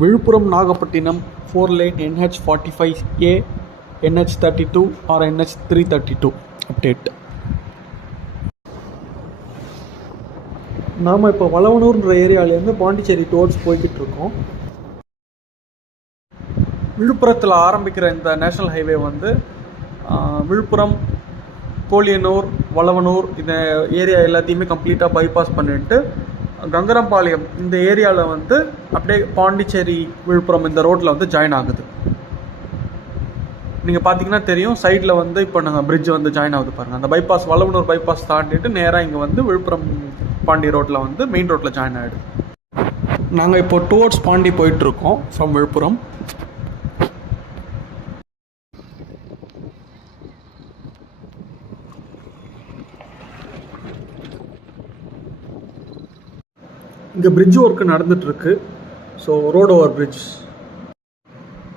Villupuram Nagapattinam 4-lane NH45A, NH32 or NH332 update. நாம் இப்போ வளவனூர்ன்ற ஏரியாவிலேருந்து Pondicherry towards போய்கிட்டு இருக்கோம். விழுப்புரத்தில் ஆரம்பிக்கிற இந்த நேஷ்னல் ஹைவே வந்து விழுப்புரம், கோலியனூர், வளவனூர் இந்த ஏரியா எல்லாத்தையுமே கம்ப்ளீட்டாக பைபாஸ் பண்ணிவிட்டு கங்கரம்பாளையம் இந்த ஏரியாவில் வந்து அப்படியே பாண்டிச்சேரி விழுப்புரம் இந்த ரோட்டில் வந்து ஜாயின் ஆகுது. நீங்கள் பார்த்தீங்கன்னா தெரியும், சைடில் வந்து இப்போ நாங்கள் பிரிட்ஜ் வந்து ஜாயின் ஆகுது பாருங்கள். அந்த பைபாஸ் வளவனூர் பைபாஸ் தாண்டிட்டு நேராக இங்கே வந்து விழுப்புரம் பாண்டி ரோட்டில் வந்து மெயின் ரோட்டில் ஜாயின் ஆகிடுது. நாங்கள் இப்போ டுவர்ட்ஸ் பாண்டி போயிட்டுருக்கோம் ஃப்ரம் விழுப்புரம். இங்கே பிரிட்ஜ் ஒர்க்கு நடந்துகிட்ருக்கு. ஸோ ரோடு ஓவர் பிரிட்ஜ்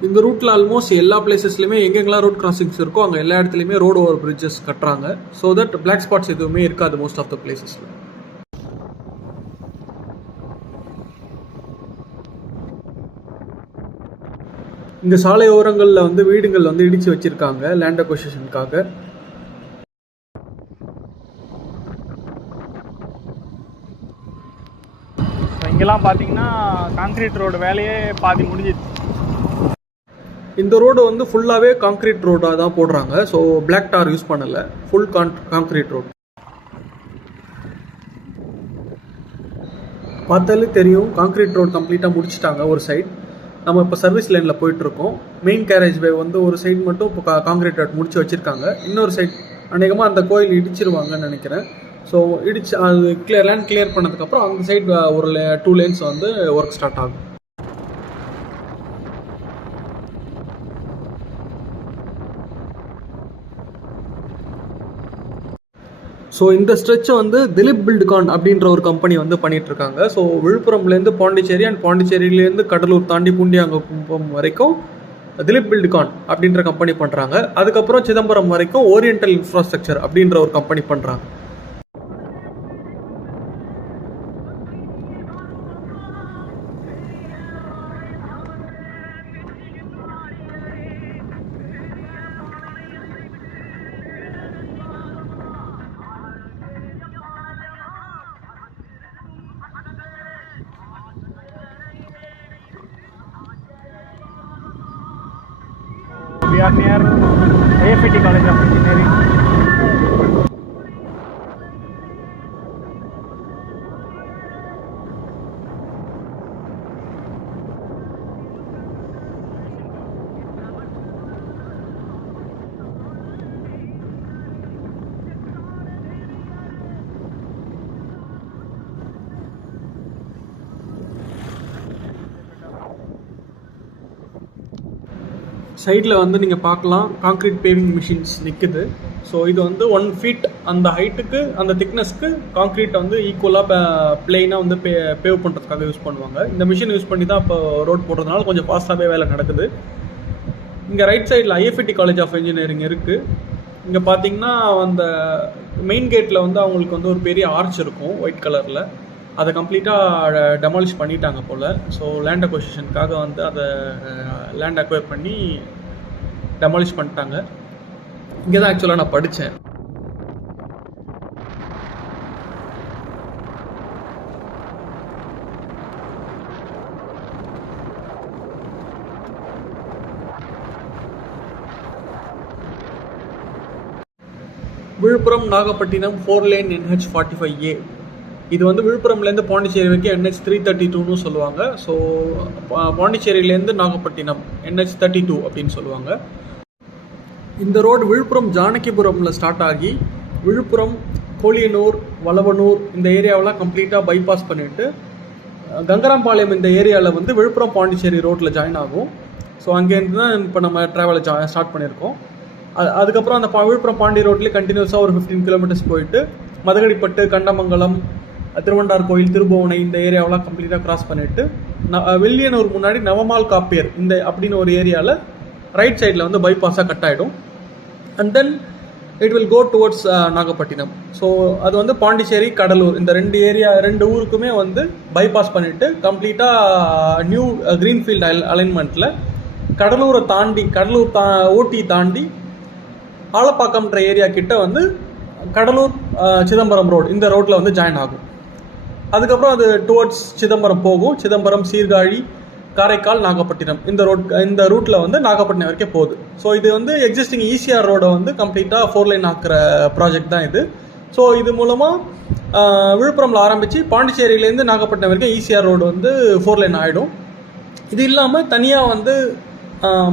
இந்த ரூட்டில் ஆல்மோஸ்ட் எல்லா பிளேசஸ்லையுமே எங்கெங்கெல்லாம் ரோட் கிராசிங்ஸ் இருக்கோ அங்கே எல்லா இடத்துலையுமே ரோடு ஓவர் பிரிட்ஜஸ் கட்டுறாங்க. ஸோ தட் பிளாக் ஸ்பாட்ஸ் எதுவுமே இருக்காது மோஸ்ட் ஆஃப் த பிளேசஸில். இந்த சாலை ஓரங்களில் வந்து வீடுகள் வந்து இடித்து வச்சுருக்காங்க லேண்ட் அக்விசிஷனுக்காக. இங்கெல்லாம் பார்த்தீங்கன்னா கான்கிரீட் ரோடு வேலையே பாதி முடிஞ்சிச்சு. இந்த ரோடு வந்து ஃபுல்லாகவே கான்கிரீட் ரோடாக தான் போடுறாங்க. ஸோ பிளாக் டார் யூஸ் பண்ணலை, ஃபுல் கான்கிரீட் ரோடு. பார்த்தாலே தெரியும் கான்கிரீட் ரோடு கம்ப்ளீட்டாக முடிச்சிட்டாங்க ஒரு சைட். நம்ம இப்போ சர்வீஸ் லைனில் போயிட்டுருக்கோம். மெயின் கேரேஜ் வே வந்து ஒரு சைடு மட்டும் இப்போ கான்கிரீட் ரோட் முடிச்சு வச்சுருக்காங்க. இன்னொரு சைட் அநேகமாக அந்த கோயில் இடிச்சிருவாங்கன்னு நினைக்கிறேன். ஸோ இடிச்சு அது லேண்ட் கிளியர் பண்ணதுக்கப்புறம் அந்த சைடு ஒரு 2 லேன்ஸ் வந்து ஒர்க் ஸ்டார்ட் ஆகும். ஸோ இந்த ஸ்ட்ரெச்சை வந்து திலீப் பில்ட்கான் அப்படின்ற ஒரு கம்பெனி வந்து பண்ணிகிட்ருக்காங்க. ஸோ விழுப்புரம்லேருந்து பாண்டிச்சேரி அண்ட் பாண்டிச்சேரியிலேருந்து கடலூர் தாண்டி பூண்டியாங்குப்பம் வரைக்கும் திலீப் பில்ட்கான் அப்படின்ற கம்பெனி பண்ணுறாங்க. அதுக்கப்புறம் சிதம்பரம் வரைக்கும் ஓரியண்டல் இன்ஃப்ராஸ்ட்ரக்சர் அப்படின்ற ஒரு கம்பெனி பண்ணுறாங்க. We are near NH32 College of Engineering. சைடில் வந்து நீங்கள் பார்க்கலாம் கான்க்ரீட் பேவிங் மிஷின்ஸ் நிற்குது. ஸோ இது வந்து 1 feet அந்த ஹைட்டுக்கு அந்த திக்னஸ்க்கு கான்க்ரீட்டை வந்து ஈக்குவலாக பிளெயினாக வந்து பேவ் பண்ணுறதுக்காக யூஸ் பண்ணுவாங்க. இந்த மிஷின் யூஸ் பண்ணி தான் இப்போ ரோட் போடுறதுனால கொஞ்சம் ஃபாஸ்ட்டாகவே வேலை நடக்குது. இங்கே ரைட் சைடில் IFIT காலேஜ் ஆஃப் இன்ஜினியரிங் இருக்குது. இங்கே பார்த்தீங்கன்னா அந்த மெயின் கேட்டில் வந்து அவங்களுக்கு வந்து ஒரு பெரிய ஆர்ச் இருக்கும் ஒயிட் கலரில். அதை கம்ப்ளீட்டாக டெமாலிஷ் பண்ணிட்டாங்க போல். ஸோ லேண்ட் அக்விசிஷனுக்காக வந்து அதை லேண்ட் அக்வயர் பண்ணி டெமாலிஷ் பண்ணிட்டாங்க. இங்கே தான் ஆக்சுவலாக நான் படித்தேன். Villupuram Nagapattinam 4-lane NH45A. இது வந்து விழுப்புரம்லேருந்து பாண்டிச்சேரி வரைக்கும் NH332ன்னு சொல்லுவாங்க. ஸோ பாண்டிச்சேரியிலேருந்து நாகப்பட்டினம் NH32 அப்படின்னு சொல்லுவாங்க. இந்த ரோடு விழுப்புரம் ஜானகிபுரமில் ஸ்டார்ட் ஆகி விழுப்புரம், கோலியனூர், வளவனூர் இந்த ஏரியாவெலாம் கம்ப்ளீட்டாக பைபாஸ் பண்ணிவிட்டு கங்கரம்பாளையம் இந்த ஏரியாவில் வந்து விழுப்புரம் பாண்டிச்சேரி ரோட்டில் ஜாயின் ஆகும். ஸோ அங்கேருந்து தான் இப்போ நம்ம ட்ராவலை ஸ்டார்ட் பண்ணியிருக்கோம். அதுக்கப்புறம் அந்த விழுப்புரம் பாண்டி ரோட்லேயே கண்டினியூஸாக ஒரு 15 kilometers போயிட்டு மதகடிப்பட்டு, கண்டமங்கலம், திருவண்டார் கோயில், திருபுவனை இந்த ஏரியாவெலாம் கம்ப்ளீட்டாக கிராஸ் பண்ணிவிட்டு வில்லியனூர் முன்னாடி நவமால் காப்பியர் இந்த அப்படின்னு ஒரு ஏரியாவில் ரைட் சைடில் வந்து பைபாஸாக கட் ஆகிடும். And then it will go towards Nagapattinam. So அது வந்து பாண்டிச்சேரி, கடலூர் இந்த ரெண்டு ஊருக்குமே வந்து பைபாஸ் பண்ணிவிட்டு கம்ப்ளீட்டாக நியூ கிரீன்ஃபீல்ட் அலைன்மெண்ட்டில் கடலூரை தாண்டி ஊட்டி தாண்டி ஆலப்பாக்கம்ன்ற ஏரியா கிட்ட வந்து கடலூர் சிதம்பரம் ரோடு இந்த ரோட்டில் வந்து ஜாயின் ஆகும். அதுக்கப்புறம் அது டுவர்ட்ஸ் சிதம்பரம் போகும். சிதம்பரம், சீர்காழி, காரைக்கால், நாகப்பட்டினம் இந்த ரூட்டில் வந்து நாகப்பட்டினம் வரைக்கும் போகுது. ஸோ இது வந்து எக்ஸிஸ்டிங் ஈசிஆர் ரோடை வந்து கம்ப்ளீட்டாக 4 லைன் ஆக்குற ப்ராஜெக்ட் தான் இது. ஸோ இது மூலமாக விழுப்புரமில் ஆரம்பித்து பாண்டிச்சேரியிலேருந்து நாகப்பட்டினம் வரைக்கும் ஈசிஆர் ரோடு வந்து 4 லைன் ஆகிடும். இது இல்லாமல் தனியாக வந்து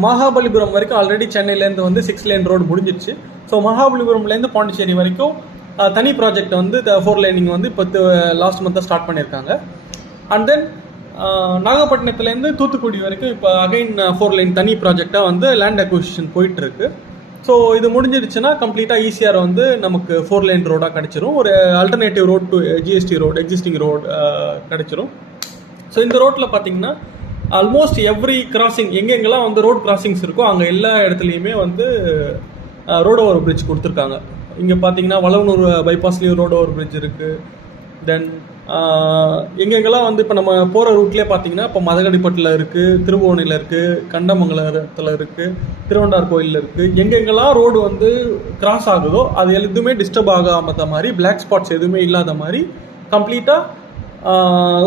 மகாபலிபுரம் வரைக்கும் ஆல்ரெடி சென்னையிலேருந்து வந்து 6 லைன் ரோடு முடிஞ்சிடுச்சு. ஸோ மகாபலிபுரம்லேருந்து பாண்டிச்சேரி வரைக்கும் தனி ப்ராஜெக்ட் வந்து 4 லைனிங் வந்து இப்போ லாஸ்ட் மந்த்தாக ஸ்டார்ட் பண்ணியிருக்காங்க. அண்ட் தென் நாகப்பட்டினத்துலேருந்து தூத்துக்குடி வரைக்கும் இப்போ அகைன் 4 லைன் தனி ப்ராஜெக்டாக வந்து லேண்ட் அக்விசிஷன் போயிட்டுருக்கு. ஸோ இது முடிஞ்சிடுச்சுன்னா கம்ப்ளீட்டாக ஈஸியாக வந்து நமக்கு 4 லைன் ரோடாக கிடச்சிரும். ஒரு alternative road to GST road, existing road கிடச்சிரும். ஸோ இந்த ரோட்டில் பார்த்தீங்கன்னா ஆல்மோஸ்ட் எவ்ரி கிராசிங் எங்கெங்கெல்லாம் வந்து ரோட் கிராசிங்ஸ் இருக்கோ அங்கே எல்லா இடத்துலையுமே வந்து ரோடு ஓவர் பிரிட்ஜ் கொடுத்துருக்காங்க. இங்கே பார்த்தீங்கன்னா வளவனூர் பைபாஸ்லேயும் ரோடு ஓவர் பிரிட்ஜ் இருக்குது. தென் எங்கெங்கெல்லாம் வந்து இப்போ நம்ம போகிற ரூட்லேயே பார்த்தீங்கன்னா இப்போ மதகடிப்பட்டில் இருக்குது, திருபுவனையில் இருக்குது, கண்டமங்கலத்தில் இருக்குது, திருவண்டார் கோயிலில் இருக்குது. எங்கெங்கெல்லாம் ரோடு வந்து கிராஸ் ஆகுதோ அது எதுவுமே டிஸ்டர்ப் ஆகாத மாதிரி, பிளாக் ஸ்பாட்ஸ் எதுவுமே இல்லாத மாதிரி கம்ப்ளீட்டாக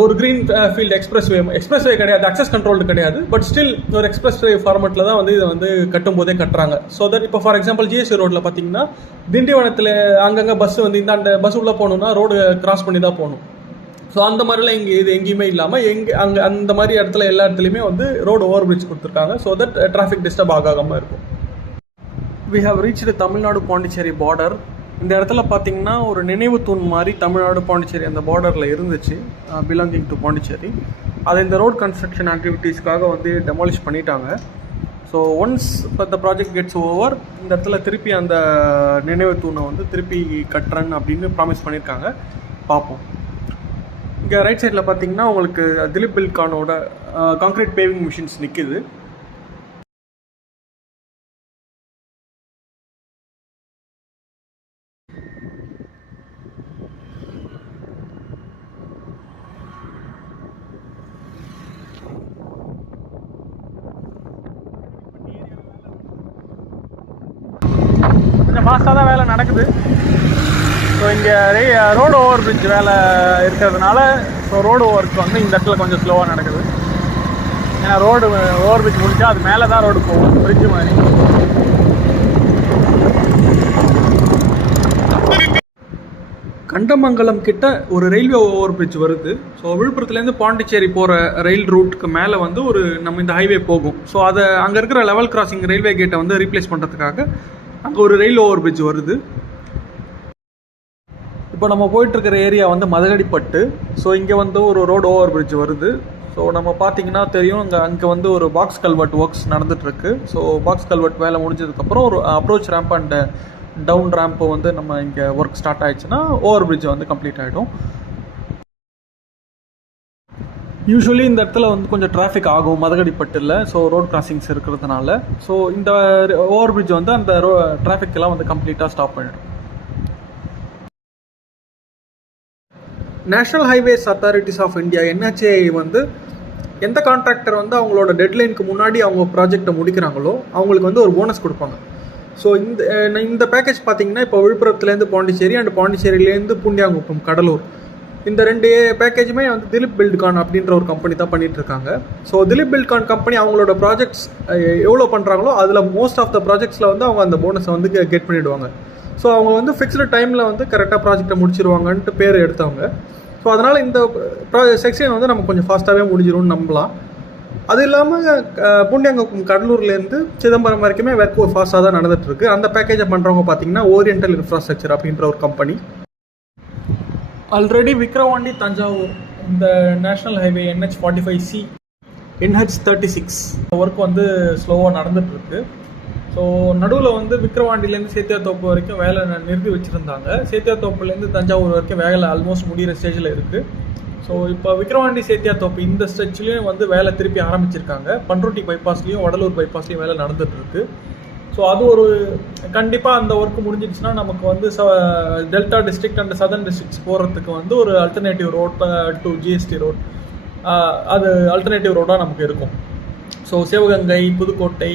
ஒரு கிரீன்ஃபீல்ட் எக்ஸ்பிரஸ்வே கிடையாது, அக்சஸ் கண்ட்ரோல்டு கிடையாது. பட் ஸ்டில் ஒரு எக்ஸ்பிரஸ்வே ஃபார்மெட்டில் தான் வந்து இதை வந்து கட்டும் போதே கட்டுறாங்க. ஸோ தட் இப்போ ஃபார் எக்ஸாம்பிள் ஜிஎஸ்டி ரோட்டில் பார்த்தீங்கன்னா திண்டிவனத்தில் அங்கங்கே பஸ் வந்து அந்த பஸ் உள்ளே போகணுன்னா ரோடு கிராஸ் பண்ணி தான் போகணும். ஸோ அந்த மாதிரிலாம் இது எங்கேயுமே இல்லாமல் அங்கே அந்த மாதிரி இடத்துல எல்லா இடத்துலையுமே வந்து ரோடு ஓவர் பிரிட்ஜ் கொடுத்துருக்காங்க. ஸோ தட் டிராஃபிக் டிஸ்டர்ப் ஆகாமல் இருக்கும். We have reached Tamil Nadu Pondicherry border. இந்த இடத்துல பார்த்தீங்கன்னா ஒரு நினைவு தூண் மாதிரி தமிழ்நாடு பாண்டிச்சேரி அந்த பார்டரில் இருந்துச்சு, பிலாங்கிங் டு பாண்டிச்சேரி. அதை இந்த ரோட் கன்ஸ்ட்ரக்ஷன் ஆக்டிவிட்டீஸ்க்காக வந்து டெமாலிஷ் பண்ணிட்டாங்க. ஸோ ஒன்ஸ் இப்போ இந்த ப்ராஜெக்ட் கெட்ஸ் ஓவர் இந்த இடத்துல திருப்பி அந்த நினைவு தூணை வந்து திருப்பி கட்டுறேன் அப்படின்னு ப்ராமிஸ் பண்ணியிருக்காங்க. பார்ப்போம். இங்கே ரைட் சைடில் பார்த்தீங்கன்னா உங்களுக்கு திலீப் பில்ட்கானோட கான்க்ரீட் பேவிங் மிஷின்ஸ் நிற்கிது. கொஞ்சம் ஃபாஸ்ட்டாக தான் வேலை நடக்குது. ஸோ இங்கே ரோடு ஓவர் பிரிட்ஜ் வேலை இருக்கிறதுனால ஸோ ரோடு ஒர்க் வந்து இந்த இடத்துல கொஞ்சம் ஸ்லோவாக நடக்குது. ஏன்னா ரோடு ஓவர் பிரிட்ஜ் முடிச்சா அது மேலே தான் ரோடு போகும், பிரிட்ஜு மாதிரி. கண்டமங்கலம் கிட்ட ஒரு ரயில்வே ஓவர் பிரிட்ஜ் வருது. ஸோ விழுப்புரத்துலேருந்து பாண்டிச்சேரி போகிற ரயில் ரூட்டுக்கு மேலே வந்து நம்ம இந்த ஹைவே போகும். ஸோ அதை அங்கே இருக்கிற லெவல் கிராசிங் ரயில்வே கேட்டை வந்து ரீப்ளேஸ் பண்ணுறதுக்காக அங்கே ஒரு ரயில் ஓவர் பிரிட்ஜ் வருது. இப்போ நம்ம போயிட்டுருக்கிற ஏரியா வந்து மதகடிப்பட்டு. ஸோ இங்கே வந்து ஒரு ரோடு ஓவர் பிரிட்ஜ் வருது. ஸோ நம்ம பார்த்தீங்கன்னா தெரியும், அங்கே வந்து ஒரு பாக்ஸ் கல்வெர்ட் ஒர்க்ஸ் நடந்துகிட்ருக்கு. ஸோ பாக்ஸ் கல்வெர்ட் வேலை முடிஞ்சதுக்கப்புறம் ஒரு approach ramp and down ramp வந்து நம்ம இங்கே ஒர்க் ஸ்டார்ட் ஆகிடுச்சுன்னா ஓவர் பிரிட்ஜ் வந்து கம்ப்ளீட் ஆகிடும். யூஸ்வலி இந்த இடத்துல வந்து கொஞ்சம் டிராஃபிக் ஆகும் மதகடிப்பட்டில். ஸோ ரோட் கிராசிங்ஸ் இருக்கிறதுனால ஸோ இந்த ஓவர் பிரிட்ஜ் வந்து அந்த டிராஃபிக்கெல்லாம் வந்து கம்ப்ளீட்டாக ஸ்டாப் பண்ணிடும். National highways authorities of India NHAI வந்து எந்த கான்ட்ராக்டர் வந்து அவங்களோட டெட்லைனுக்கு முன்னாடி அவங்க ப்ராஜெக்டை முடிக்கிறாங்களோ அவங்களுக்கு வந்து ஒரு போனஸ் கொடுப்பாங்க. ஸோ இந்த பேக்கேஜ் பார்த்தீங்கன்னா இப்போ விழுப்புரத்துலேருந்து பாண்டிச்சேரி அண்ட் பாண்டிச்சேரியிலேருந்து புண்ணியாங்குப்பம், கடலூர் இந்த 2 பேக்கேஜுமே வந்து திலீப் பில்ட்கான் அப்படின்ற ஒரு கம்பெனி தான் பண்ணிகிட்ருக்காங்க. ஸோ திலீப் பில்ட்கான் கம்பெனி அவங்களோட ப்ராஜெக்ட்ஸ் எவ்வளோ பண்ணுறாங்களோ அதில் மோஸ்ட் ஆஃப் த ப்ராஜெக்ட்ஸில் வந்து அவங்க அந்த போனஸை வந்து கெட் பண்ணிவிடுவாங்க. ஸோ அவங்க வந்து ஃபிக்ஸ்டு டைமில் வந்து கரெக்டாக ப்ராஜெக்டை முடிச்சிருவாங்கன்ட்டு பேர் எடுத்தவங்க. ஸோ அதனால் இந்த செக்ஷன் வந்து நம்ம கொஞ்சம் ஃபாஸ்ட்டாகவே முடிஞ்சிடும்னு நம்பலாம். அது இல்லாமல் புண்ணியாங்குப்பம் கடலூர்லேருந்து சிதம்பரம் வரைக்குமே ஒர்க் ஃபாஸ்ட்டாக தான் நடந்துகிட்ருக்கு. அந்த பேக்கேஜை பண்ணுறவங்க பார்த்தீங்கன்னா ஓரியன்டல் இன்ஃப்ராஸ்ட்ரக்சர் அப்படின்ற ஒரு கம்பெனி. ஆல்ரெடி விக்ரவாண்டி தஞ்சாவூர் இந்த national highway NH45C NH36 work வந்து ஸ்லோவாக நடந்துகிட்ருக்கு. ஸோ நடுவில் வந்து விக்ரவாண்டிலேருந்து சேத்தியாத்தோப்பு வரைக்கும் வேலை நிறுத்தி வச்சுருந்தாங்க. சேத்தியாத்தோப்புலேருந்து தஞ்சாவூர் வரைக்கும் வேலை ஆல்மோஸ்ட் முடிகிற ஸ்டேஜில் இருக்குது. ஸோ இப்போ விக்ரவாண்டி சேத்தியாத்தோப்பு இந்த ஸ்ட்ரெச்லேயும் வந்து வேலை திருப்பி ஆரம்பிச்சிருக்காங்க. பண்ருட்டி பைபாஸ்லேயும் வடலூர் பைபாஸ்லேயும் வேலை நடந்துகிட்ருக்கு. ஸோ அது ஒரு கண்டிப்பாக அந்த ஒர்க் முடிஞ்சிடுச்சுன்னா நமக்கு வந்து delta district and southern districts போகிறதுக்கு வந்து ஒரு alternative road to GST road அது அல்டர்னேட்டிவ் ரோடாக நமக்கு இருக்கும். ஸோ சிவகங்கை, புதுக்கோட்டை,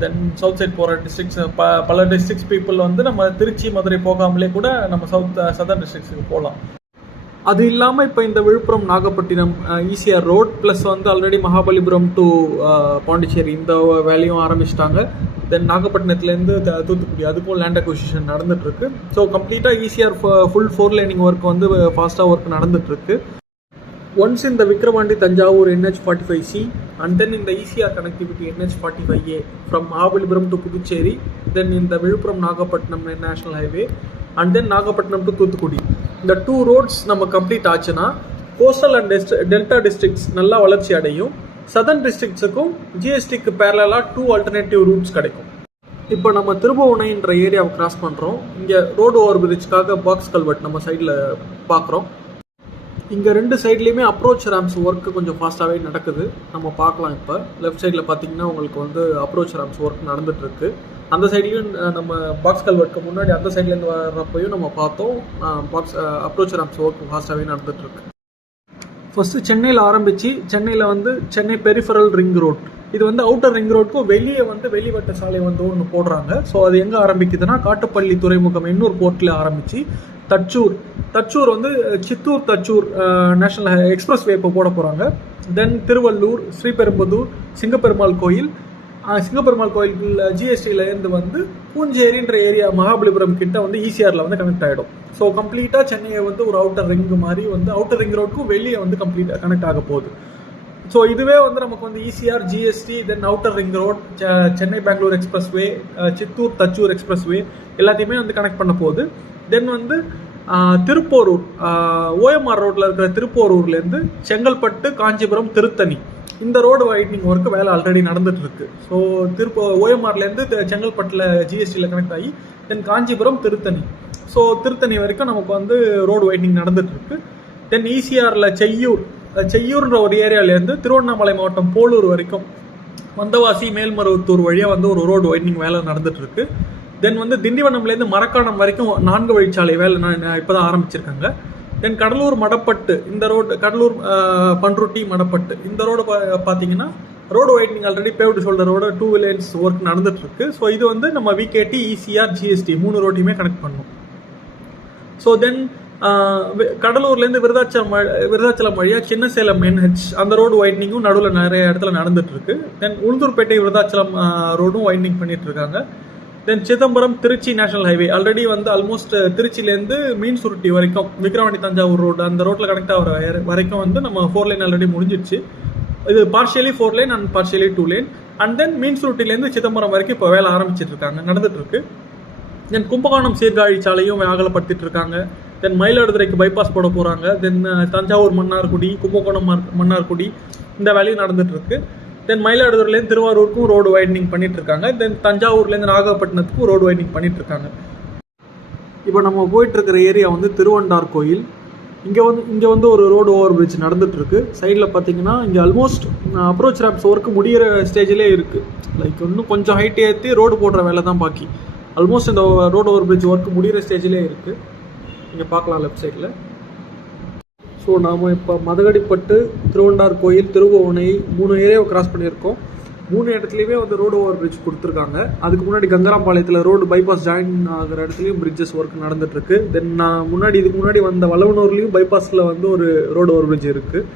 தென் சவுத் சைட் போகிற டிஸ்ட்ரிக்ஸ் பல டிஸ்ட்ரிக்ஸ் பீப்புள் வந்து நம்ம திருச்சி, மதுரை போகாமலே கூட நம்ம சதர்ன் டிஸ்ட்ரிக்ஸுக்கு போகலாம். அது இல்லாமல் இப்போ இந்த Villupuram Nagapattinam ECR road plus வந்து ஆல்ரெடி மகாபலிபுரம் டு பாண்டிச்சேரி இந்த வேலையும் ஆரம்பிச்சிட்டாங்க. தென் நாகப்பட்டினத்துலேருந்து தூத்துக்குடி அதுக்கும் லேண்ட் அக்விசிஷன் நடந்துகிட்ருக்கு. ஸோ கம்ப்ளீட்டாக ஈசிஆர் ஃபுல் 4 லேனிங் ஒர்க் வந்து ஃபாஸ்ட்டாக ஒர்க் நடந்துகிட்ருக்கு. ஒன்ஸ் இந்த Vikravandi Thanjavur NH45C and then இந்த ECR connectivity NH45A from Mahabalipuram to Puducherry, then இந்த Villupuram Nagapattinam national highway and then Nagapattinam to Thoothukudi, இந்த 2 ரோட்ஸ் நம்ம கம்ப்ளீட் ஆச்சுன்னா கோஸ்டல் அண்ட் டெல்டா டிஸ்ட்ரிக்ட்ஸ் நல்லா வளர்ச்சி அடையும். சதர்ன் டிஸ்ட்ரிக்ட்ஸுக்கும் ஜிஎஸ்டிக்கு பேரலாக 2 ஆல்டர்னேட்டிவ் ரூட்ஸ் கிடைக்கும். இப்போ நம்ம திருபுவனைன்ற ஏரியாவை கிராஸ் பண்ணுறோம். இங்கே ரோடு ஓவர் பிரிட்ஜ்க்காக பாக்ஸ் கல்வெட் நம்ம சைடில் பார்க்குறோம். இங்கே 2 சைட்லேயுமே அப்ரோச் ரேம்ஸ் ஒர்க்கு கொஞ்சம் ஃபாஸ்ட்டாகவே நடக்குது. நம்ம பார்க்கலாம். இப்போ லெஃப்ட் சைடில் பார்த்தீங்கன்னா உங்களுக்கு வந்து அப்ரோச் ரேம்ஸ் ஒர்க் நடந்துகிட்ருக்கு. அந்த சைட்லேயும் நம்ம பாக்ஸ் கல்வெட்டுக்கு முன்னாடி அந்த சைட்லேருந்து வர்றப்பையும் நம்ம பார்த்தோம் அப்ரோச் ரேம்ஸ் ஒர்க் ஃபாஸ்ட்டாகவே நடந்துகிட்ருக்கு. ஃபஸ்ட்டு சென்னையில் ஆரம்பித்து சென்னையில் வந்து சென்னை பெரிஃபரல் ரிங் ரோட், இது வந்து அவுட்டர் ரிங் ரோட்டுக்கும் வெளியே வந்து வெளிவட்ட சாலை வந்து ஒன்று போடுறாங்க. ஸோ அது எங்கே ஆரம்பிக்குதுன்னா காட்டுப்பள்ளி துறைமுகம் எண்ணூர் போர்ட்டில் ஆரம்பித்து தச்சூர் வந்து சித்தூர் தச்சூர் நேஷனல் எக்ஸ்பிரஸ் வே இப்போ போட போகிறாங்க. தென் திருவள்ளூர், ஸ்ரீபெரும்புதூர், சிங்கப்பெருமாள் கோயில் ஜிஎஸ்டியிலேருந்து வந்து பூஞ்சேரின்ற ஏரியா மகாபலிபுரம் கிட்ட வந்து ஈசிஆரில் வந்து கனெக்ட் ஆகிடும். ஸோ கம்ப்ளீட்டாக சென்னையை வந்து ஒரு அவுட்டர் ரிங் மாதிரி வந்து அவுட்டர் ரிங் ரோட்டுக்கும் வெளியே வந்து கம்ப்ளீட்டாக கனெக்ட் ஆக போகுது. ஸோ இதுவே வந்து நமக்கு வந்து ECR, GST, then outer ring road, Chennai Bangalore expressway, Chittoor Thatchur expressway எல்லாத்தையுமே வந்து கனெக்ட் பண்ண போகுது. தென் வந்து திருப்போரூர், ஓஎம்ஆர் ரோட்டில் இருக்கிற திருப்போரூர்லேருந்து செங்கல்பட்டு, காஞ்சிபுரம், திருத்தணி இந்த ரோடு வைட்னிங் ஒர்க்கு வேலை ஆல்ரெடி நடந்துட்டு இருக்கு. ஸோ ஓஎம்ஆர்லேருந்து செங்கல்பட்டில் ஜிஎஸ்டியில் கனெக்ட் ஆகி தென் காஞ்சிபுரம், திருத்தணி, ஸோ திருத்தணி வரைக்கும் நமக்கு வந்து ரோடு வைட்னிங் நடந்துட்டு இருக்கு. தென் ஈசிஆரில் செய்யூர்ன்ற ஒரு ஏரியாவிலேருந்து திருவண்ணாமலை மாவட்டம் போலூர் வரைக்கும் வந்தவாசி, மேல்மருவத்தூர் வழியாக வந்து ஒரு ரோடு வைட்னிங் வேலை நடந்துட்டு இருக்கு. தென் வந்து திண்டிவனம்லேருந்து மரக்காணம் வரைக்கும் 4 வழிச்சாலை வேலை இப்போ தான் ஆரம்பிச்சிருக்காங்க. தென் கடலூர் மடப்பட்டு இந்த ரோடு, கடலூர் பன்ருட்டி மடப்பட்டு இந்த ரோடு பார்த்தீங்கன்னா ரோடு வைட்னிங் ஆல்ரெடி பேவ்டு ஷோல்டரோட 2 லேன்ஸ் ஒர்க் நடந்துட்டு இருக்கு. ஸோ இது வந்து நம்ம விகேடி, ஈசிஆர், ஜிஎஸ்டி 3 ரோட்டையுமே கனெக்ட் பண்ணணும். ஸோ தென் கடலூர்லேருந்து விருதாச்சலம் வழியாக சின்ன சேலம் NH அந்த ரோடு வைட்னிங்கும் நடுவில் நிறைய இடத்துல நடந்துட்டு இருக்கு. தென் உளுந்தூர்பேட்டை விருதாச்சலம் ரோடும் வைட்னிங் பண்ணிட்டு இருக்காங்க. Then Chidambaram Trichy national highway already வந்து ஆல்மோஸ்ட் திருச்சியிலேருந்து மீன் சுருட்டி வரைக்கும் விக்ரவாண்டி தஞ்சாவூர் ரோடு அந்த ரோட்டில் கனெக்ட் ஆகிற வரைக்கும் வந்து நம்ம 4 லேன் ஆல்ரெடி முடிஞ்சிடுச்சு. இது partially 4 lane and partially 2 lane. And then மீன் சுருட்டிலேருந்து சிதம்பரம் வரைக்கும் இப்போ வேலை ஆரம்பிச்சிட்டு இருக்காங்க, நடந்துட்டு இருக்கு. தென் கும்பகோணம் சீர்காழி சாலையும் அகலப்படுத்திட்டு இருக்காங்க. தென் மயிலாடுதுறைக்கு பைபாஸ் போட போகிறாங்க. தென் தஞ்சாவூர் மன்னார்குடி, கும்பகோணம் மன்னார்குடி இந்த வேலையும் நடந்துட்டு இருக்கு. தென் மயிலாடுதுறையிலேருந்து திருவாரூருக்கும் ரோடு வைட்னிங் பண்ணிட்டு இருக்காங்க. தென் தஞ்சாவூர்லேருந்து நாகப்பட்டினத்துக்கும் ரோடு வைட்னிங் பண்ணிட்டு இருக்காங்க. இப்போ நம்ம போயிட்டு இருக்கிற ஏரியா வந்து திருவண்டார் கோயில். இங்கே வந்து ஒரு ரோடு ஓவர் பிரிட்ஜ் நடந்துட்டு இருக்கு. சைடில் பார்த்தீங்கன்னா இங்கே ஆல்மோஸ்ட் அப்ரோச் ரேம்ஸ் ஒர்க்கு முடிகிற ஸ்டேஜிலே இருக்கு. லைக் இன்னும் கொஞ்சம் ஹைட் ஏற்றி ரோடு போடுற வேலை தான் பாக்கி. ஆல்மோஸ்ட் இந்த ரோடு ஓவர் பிரிட்ஜ் ஒர்க்கு முடிகிற ஸ்டேஜிலே இருக்கு. இங்கே பார்க்கலாம் லெஃப்ட் சைடில். ஸோ நாம் இப்போ மதகடிப்பட்டு, திருவண்டார் கோயில், திருபுவனை 3 ஏரியாவை கிராஸ் பண்ணியிருக்கோம். 3 இடத்துலையுமே வந்து ரோடு ஓவர் பிரிட்ஜ் கொடுத்துருக்காங்க. அதுக்கு முன்னாடி கங்கராம்பாளையத்தில் ரோடு பைபாஸ் ஜாயின் ஆகிற இடத்துலையும் பிரிட்ஜஸ் ஒர்க் நடந்துட்டுருக்கு. தென் இதுக்கு முன்னாடி வந்த வளவனூர்லேயும் பைபாஸில் வந்து ஒரு ரோடு ஓவர் பிரிட்ஜ் இருக்குது.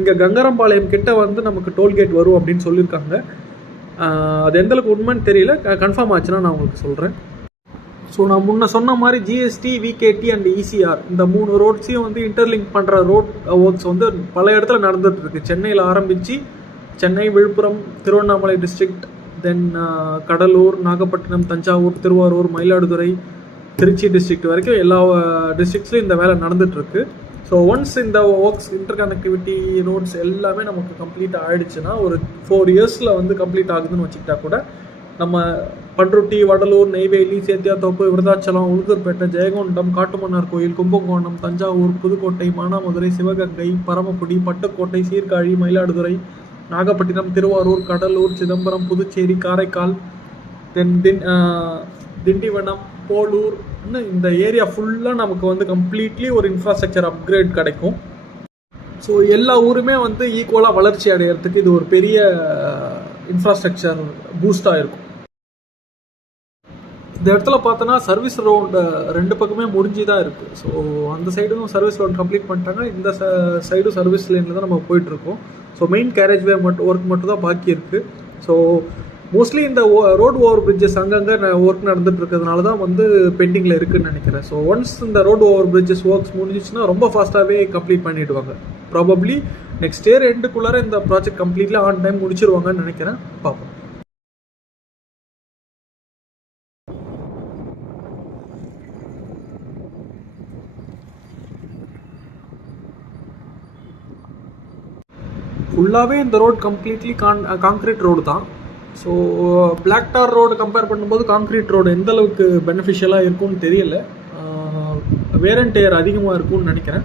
இங்கே கங்கராம்பாளையம் கிட்ட வந்து நமக்கு டோல்கேட் வரும் அப்படின்னு சொல்லியிருக்காங்க. அது எந்தளவுக்கு உண்மைன்னு தெரியல, கன்ஃபார்ம் ஆச்சுன்னா நான் உங்களுக்கு சொல்கிறேன். ஸோ நான் முன்ன சொன்ன மாதிரி ஜிஎஸ்டி, விகேடி அண்ட் ஈசிஆர் இந்த 3 ரோட்ஸையும் வந்து இன்டர்லிங்க் பண்ணுற ரோட் ஒர்க்ஸ் வந்து பல இடத்துல நடந்துட்டு இருக்கு. சென்னையில் ஆரம்பித்து சென்னை, விழுப்புரம், திருவண்ணாமலை டிஸ்ட்ரிக்ட், தென் கடலூர், நாகப்பட்டினம், தஞ்சாவூர், திருவாரூர், மயிலாடுதுறை, திருச்சி டிஸ்ட்ரிக்ட் வரைக்கும் எல்லா டிஸ்ட்ரிக்ட்ஸ்லையும் இந்த வேலை நடந்துட்டுருக்கு. ஸோ ஒன்ஸ் இந்த ஒர்க்ஸ் இன்டர் கனெக்டிவிட்டி ரோட்ஸ் எல்லாமே நமக்கு கம்ப்ளீட் ஆகிடுச்சுன்னா ஒரு 4 இயர்ஸில் வந்து கம்ப்ளீட் ஆகுதுன்னு வச்சுக்கிட்டா கூட நம்ம பன்ருட்டி, வடலூர், நெய்வேலி, சேத்தியாத்தோப்பு, விருதாச்சலம், உளுந்தூர்பேட்டை, ஜெயங்கொண்டம், காட்டுமன்னார் கோயில், கும்பகோணம், தஞ்சாவூர், புதுக்கோட்டை, மானாமதுரை, சிவகங்கை, பரமக்குடி, பட்டுக்கோட்டை, சீர்காழி, மயிலாடுதுறை, நாகப்பட்டினம், திருவாரூர், கடலூர், சிதம்பரம், புதுச்சேரி, காரைக்கால், தென் திண்டிவனம், போலூர், இந்த ஏரியா ஃபுல்லாக நமக்கு வந்து கம்ப்ளீட்லி ஒரு இன்ஃப்ராஸ்ட்ரக்சர் அப்கிரேட் கிடைக்கும். ஸோ எல்லா ஊருமே வந்து ஈக்குவலாக வளர்ச்சி அடையிறதுக்கு இது ஒரு பெரிய இன்ஃப்ராஸ்ட்ரக்சர் பூஸ்டாக இருக்கும். இந்த இடத்துல பார்த்தோன்னா சர்வீஸ் ரோடு 2 பக்கமே முடிஞ்சு தான் இருக்குது. ஸோ அந்த சைடும் சர்வீஸ் ரோடு கம்ப்ளீட் பண்ணிட்டாங்க, இந்த சைடும் சர்வீஸ் லைனில் தான் நம்ம போயிட்டுருக்கோம். ஸோ மெயின் கேரேஜ் வே ஒர்க் மட்டும் தான் பாக்கி இருக்குது. ஸோ மோஸ்ட்லி இந்த ரோடு ஓவர் பிரிட்ஜஸ் அங்கங்கே ஒர்க் நடந்துட்டு இருக்கிறதுனால தான் வந்து பெண்டிங்கில் இருக்குதுன்னு நினைக்கிறேன். ஸோ ஒன்ஸ் இந்த ரோடு ஓவர் பிரிட்ஜஸ் ஒர்க்ஸ் முடிஞ்சிச்சுன்னா ரொம்ப ஃபாஸ்ட்டாகவே கம்ப்ளீட் பண்ணிவிடுவாங்க. ப்ராபப்ளி நெக்ஸ்ட் இயர் எண்டுக்குள்ளார இந்த ப்ராஜெக்ட் கம்ப்ளீட்லி ஆன் டைம் முடிச்சிருவாங்கன்னு நினைக்கிறேன். பார்ப்போம். ஃபுல்லாகவே இந்த ரோடு கம்ப்ளீட்லி கான்க்ரீட் ரோடு தான். ஸோ பிளாக் டார் ரோடு கம்பேர் பண்ணும்போது கான்க்ரீட் ரோடு எந்த அளவுக்கு பெனிஃபிஷியலாக இருக்கும்னு தெரியல. வேர் அண்ட் டேர் அதிகமாக இருக்கும்னு நினைக்கிறேன்.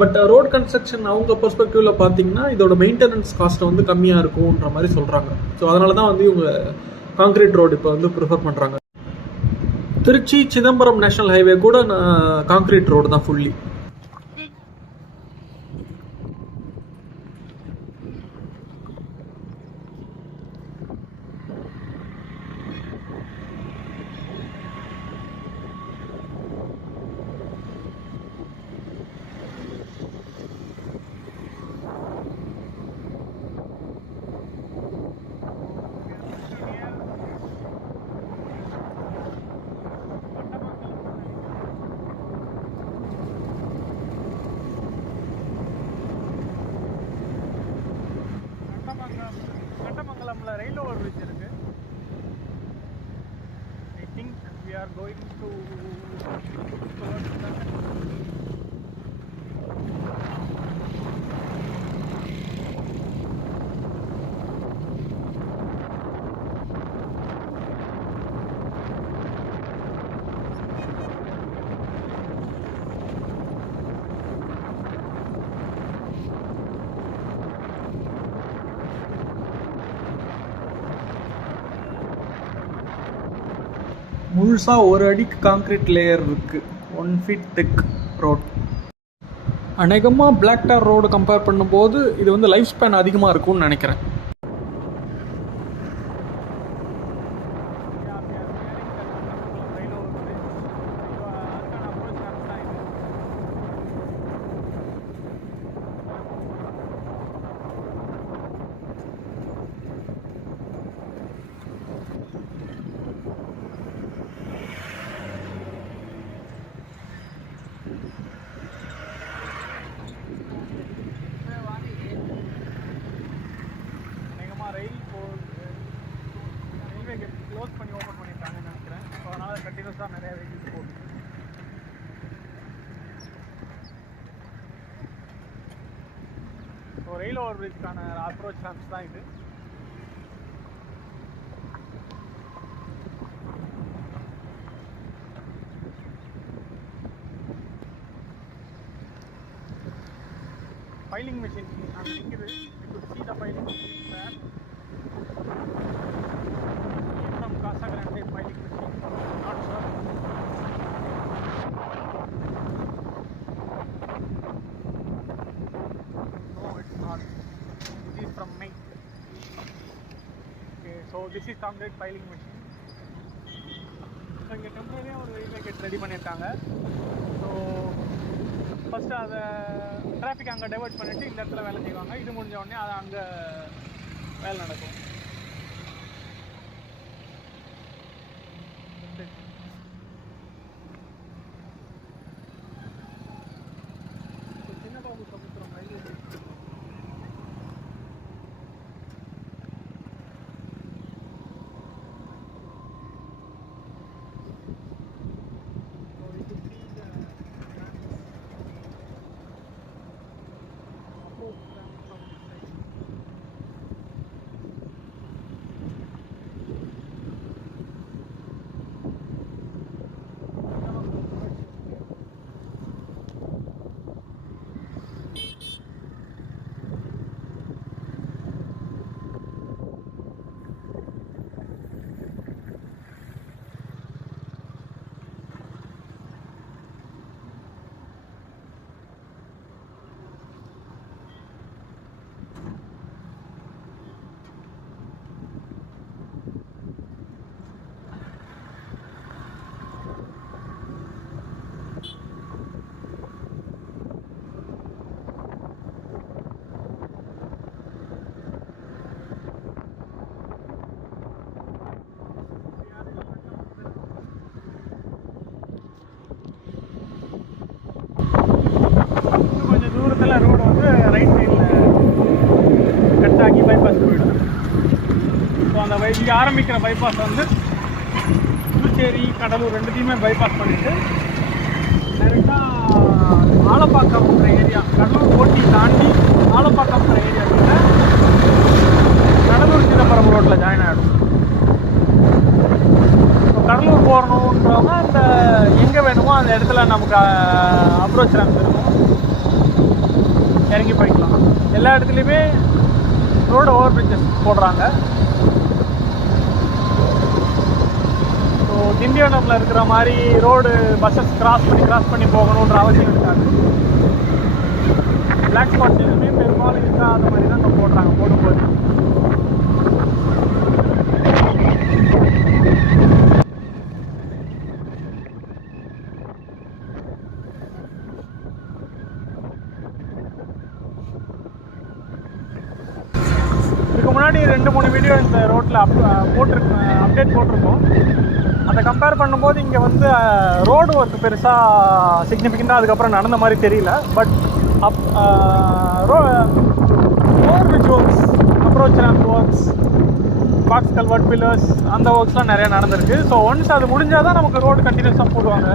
பட் ரோட் கன்ஸ்ட்ரக்ஷன் அவங்க பெர்ஸ்பெக்டிவில் பார்த்தீங்கன்னா இதோட மெயின்டெனன்ஸ் காஸ்ட்டை வந்து கம்மியாக இருக்கும்ன்ற மாதிரி சொல்கிறாங்க. ஸோ அதனால தான் வந்து இவங்க கான்க்ரீட் ரோடு இப்போ வந்து ப்ரிஃபர் பண்ணுறாங்க. திருச்சி சிதம்பரம் நேஷனல் ஹைவே கூட கான்க்ரீட் ரோடு தான் ஃபுல்லி. ரயில் ஓவர் பிரிட்ஜ் இருக்கு. I think we are going to முழுசாக 1 அடிக்கு கான்க்ரீட் லேயர் இருக்குது, 1 feet திக் ரோட். அநேகமாக பிளாக் டார் ரோடு கம்பேர் பண்ணும்போது இது வந்து லைஃப் ஸ்பேன் அதிகமாக இருக்கும்னு நினைக்கிறேன். ரயில்வே க்ளோஸ் பண்ணி ஓப்பன் பண்ணிட்டாங்கன்னு நினைக்கிறேன். ஸோ அதனால் கண்டினியூஸாக நிறைய வெஹிக்கிள்ஸ் போகுது. ஸோ ரயில் ஓவர் பிரிட்ஜ்க்கான அப்ரோச் ரேம்ப்ஸ் தான் இது. filing machine அங்கே நிற்குது. You could see the filing machine there. From Casa Grande filing machine. Not sure. No, it's not. This is from May. Okay, so this is concrete filing machine. So இங்கே டெம்பரரியாக ஒரு railway gate ready பண்ணியிருக்காங்க. So first அதை traffic அங்கே divert பண்ணிவிட்டு இந்த இடத்துல வேலை செய்வாங்க. இது முடிஞ்ச உடனே அது அங்கே வேலை நடக்கும். சின்னபாபு சமுத்திரம் ரயில்வே ஸ்டேஷன். பைபாஸ் போயிடும். ஸோ அந்த இங்கே ஆரம்பிக்கிற பைபாஸ் வந்து புதுச்சேரி கடலூர் ரெண்டுத்தையுமே பைபாஸ் பண்ணிவிட்டு டேரெக்டாக ஆலப்பாக்கம்ன்ற ஏரியா, கடலூர் ஓட்டி தாண்டி ஆலப்பாக்கம்ன்ற ஏரியா கிட்ட கடலூர் சிதம்பரம் ரோட்டில் ஜாயின் ஆகிடும். இப்போ கடலூர் போகணுன்றவங்க அந்த எங்கே வேணுமோ அந்த இடத்துல நமக்கு அப்ரோச் ரேம்ப் இருக்கும், இறங்கி போய்க்கலாம். எல்லா இடத்துலையுமே ரோடு ஓவர் பிரிட்ஜஸ் போடுறாங்க. ஸோ திண்டிவனமில் இருக்கிற மாதிரி ரோடு பஸ்ஸஸ் கிராஸ் பண்ணி போகணுன்ற அவசியம் இருக்காது. பிளாக் ஸ்பாட்ஸ் எதுவுமே பெரும்பாலும் இருக்காத மாதிரி தான் அங்கே போடுறாங்க. போடும்போது இதுக்கு முன்னாடி 2-3 வீடியோ இந்த ரோட்டில் அப்டேட் போட்டிருக்கோம். அதை கம்பேர் பண்ணும்போது இங்கே வந்து ரோடு ஒர்க் பெருசாக சிக்னிஃபிகண்ட்டாக அதுக்கப்புறம் நடந்த மாதிரி தெரியல. But over bridge works, approach ramp works, box culvert pillars, அந்த ஒர்க்ஸ்லாம் நிறையா நடந்திருக்கு. ஸோ ஒன்ஸ் அது முடிஞ்சால் தான் நமக்கு ரோடு கண்டினியூஸாக போடுவாங்க.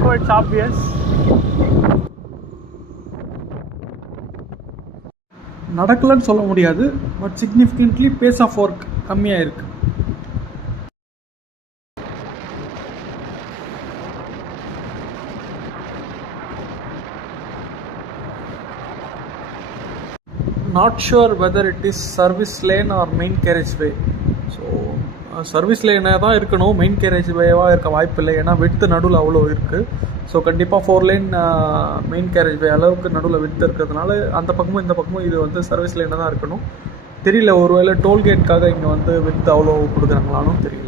So it's obvious. நடக்கலன்னு சொல்ல முடியாது, but significantly pace of work கம்மியாக இருக்குது. Not sure whether it is service lane or main carriageway. So service லேனாக தான் இருக்கணும், மெயின் கேரேஜ் வேவாக இருக்க வாய்ப்பு இல்லை. ஏன்னா விட்த்து நடுவில் அவ்வளோ இருக்குது. ஸோ கண்டிப்பாக 4 லேன் மெயின் கேரேஜ் வே அளவுக்கு நடுவில் விட்த்து இருக்கிறதுனால அந்த பக்கமும் இந்த பக்கமும் இது வந்து சர்வீஸ் லேனாக தான் இருக்கணும். தெரியல, ஒருவேளை டோல்கேட்காக இங்கே வந்து விட்த்து அவ்வளோ கொடுக்குறாங்களானும் தெரியல.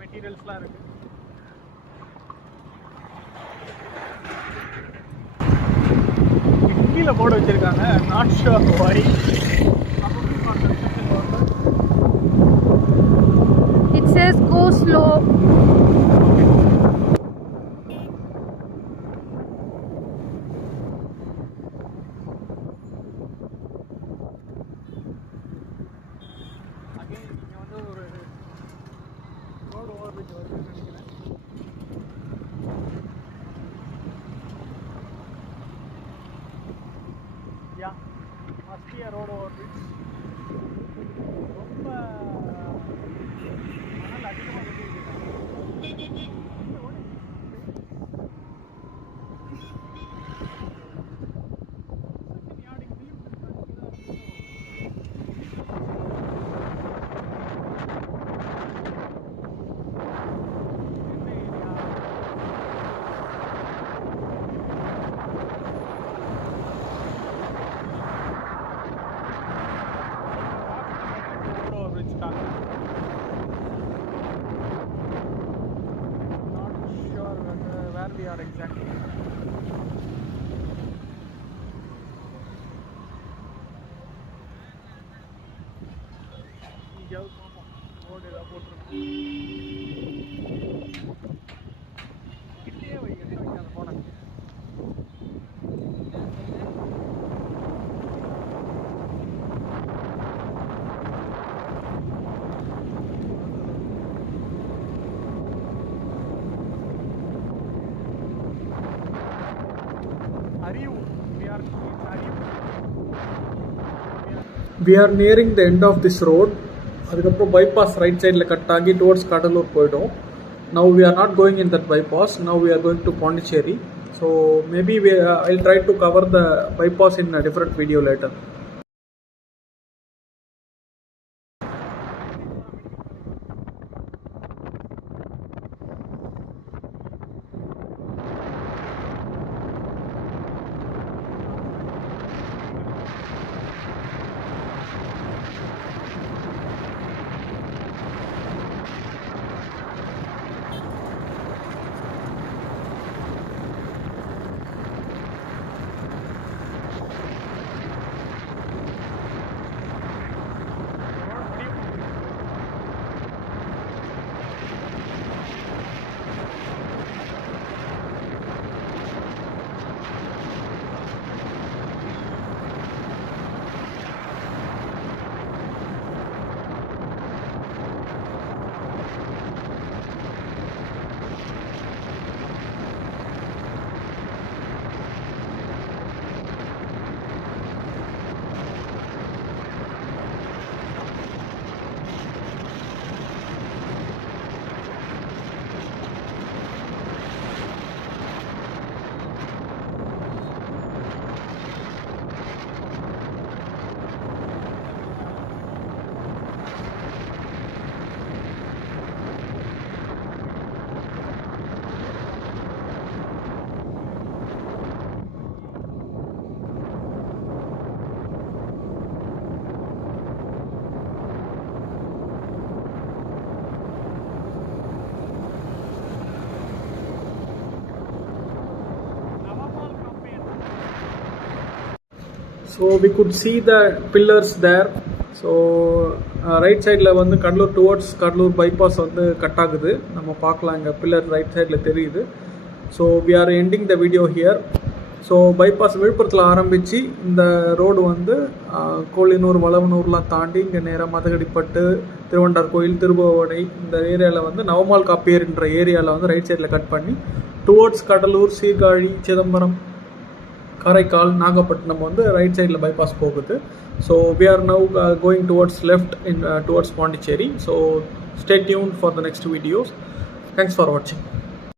மெட்டீரியல்ஸ்லாம் இருக்குது. கீழே போர்டு வச்சுருக்காங்க, not sure why. It says go slow. Again இங்கே வந்து ஒரு ரோடு ஓவர் பிரிட்ஜ் வருதுன்னு நினைக்கிறேன். Yeah must be a road over bridge. ரொம்ப மணல் அதிகமாக கட்டியிருக்காங்க. are exactly. எங்கேயாவது பார்ப்போம், ரோடு ஏதாவது போட்டுருக்கோம். கிட்டே வைக்காத போன We are nearing the end of this road. அதுக்கப்புறம் bypass right side கட் ஆகி towards கடலூர் போயிடும். Now we are not going in that bypass. Now we are going to Pondicherry. So maybe I'll try to cover the bypass in a different video later. So we could see the pillars there. So right side வந்து Cuddalore towards Cuddalore bypass வந்து cut ஆகுது. நம்ம பார்க்கலாம் இங்கே pillar right சைடில் தெரியுது. So we are ending the video here. So bypass விழுப்புரத்தில் ஆரம்பித்து இந்த ரோடு வந்து கோழினூர் வளவனூர்லாம் தாண்டி இங்கே நேராக மதகடிப்பட்டு திருவண்டார் கோயில் திருபுவனை இந்த ஏரியாவில் வந்து நவமால் காப்பியர்ன்ற ஏரியாவில் வந்து ரைட் சைடில் கட் பண்ணி டுவர்ட்ஸ் கடலூர் சீர்காழி சிதம்பரம் காரைக்கால் நாகப்பட்டினம் வந்து ரைட் சைடில் பைபாஸ் போகுது. So we are now going towards left in towards Pondicherry. So stay tuned for the next videos. Thanks for watching.